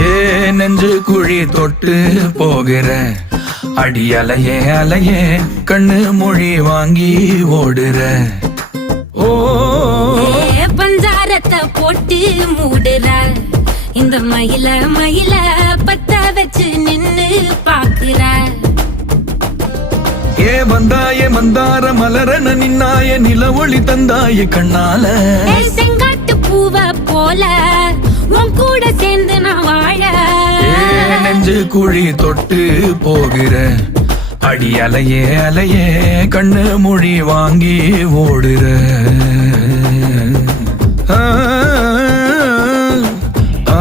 ஏ நெஞ்சு குழி தொட்டு போகிற அடி அலையே அலையே கண்ணு மொழி வாங்கி ஓடுற. ஓ பஞ்சாரத்தை போட்டு மூடுற இந்த மயில மயில பத்த வச்சு நின்னு பாக்குற. ஏ வந்தாய மந்தார மலரன நின்னாய நில ஒளி தந்தாய கண்ணால. செங்காட்டு பூவ போல உன் கூட சேர்ந்து நான் வாழ. நெஞ்சு குழி தொட்டு போகிற அடி அலையே அலையே கண்ணு மொழி வாங்கி ஓடுற. ஆ ஆ